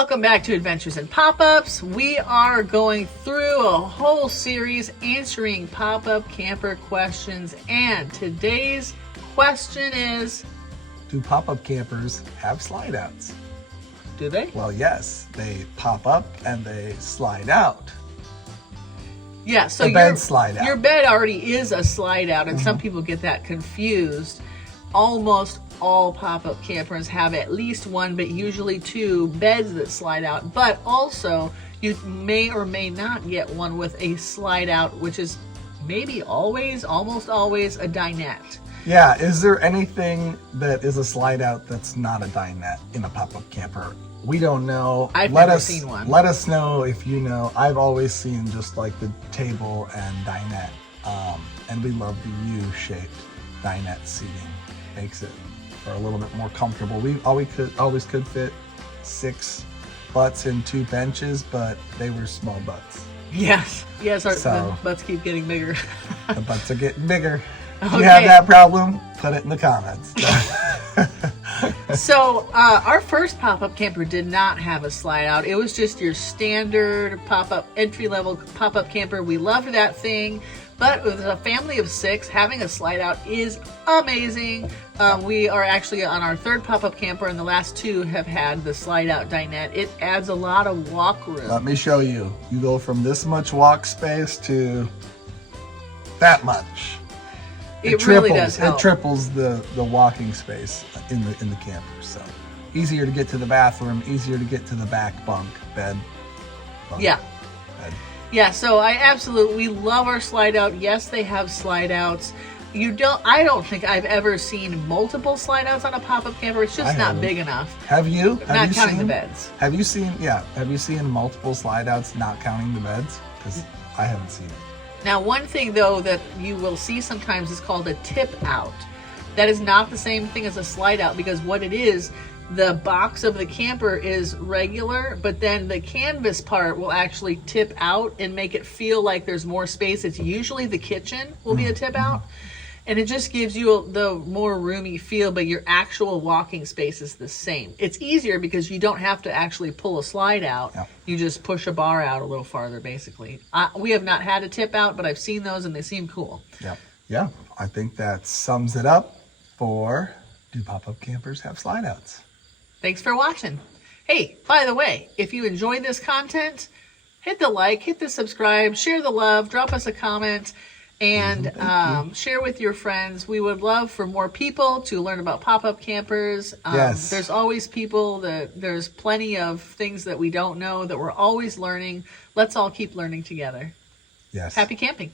Welcome back to Adventures in Pop-Ups. We are going through a whole series answering pop-up camper questions, and today's question is, do pop-up campers have slide outs? do they? Well, yes, they pop up and they slide out. Yeah, so The bed slide out. Your bed already is a slide out, and some people get that confused. Almost all pop-up campers have at least one, but usually two beds that slide out. But also, you may or may not get one with a slide out, which is maybe always, almost always, a dinette. Yeah, is there anything that is a slide out that's not a dinette in a pop-up camper? We don't know. I've never seen one. Let us know if you know. I've always seen just like the table and dinette. And we love the U-shaped dinette seating. Makes it for a little bit more comfortable. We always could fit 6 butts in 2 benches, but they were small butts. Yes, the butts keep getting bigger. The butts are getting bigger. If Okay. you have that problem, put it in the comments. So our first pop-up camper did not have a slide out. It was just your standard pop-up, entry-level pop-up camper. We loved that thing, but with a family of 6, having a slide out is amazing. We are actually on our 3rd pop-up camper, and the last 2 have had the slide out dinette. It adds a lot of walk room. Let me show you. You go from this much walk space to that much. It really does help. It triples the walking space in the camper. So easier to get to the bathroom, easier to get to the back bed. Yeah. Bed. Yeah, so we love our slide out. Yes, they have slide outs. I don't think I've ever seen multiple slide outs on a pop-up camper. It's just not big enough. Have you? Not counting the beds. Have you seen multiple slide outs not counting the beds? Because I haven't seen it. Now, one thing, though, that you will see sometimes is called a tip out. That is not the same thing as a slide out, because what it is, the box of the camper is regular, but then the canvas part will actually tip out and make it feel like there's more space. It's usually the kitchen will be a tip out, and it just gives you the more roomy feel, but your actual walking space is the same. It's easier because you don't have to actually pull a slide out. Yeah. You just push a bar out a little farther, basically. We have not had a tip out, but I've seen those and they seem cool. Yeah. I think that sums it up for do pop-up campers have slide outs? Thanks for watching. Hey, by the way, if you enjoyed this content, hit the like, hit the subscribe, share the love, drop us a comment, and share with your friends. We would love for more people to learn about pop-up campers. Yes. There's always there's plenty of things that we don't know that we're always learning. Let's all keep learning together. Yes. Happy camping.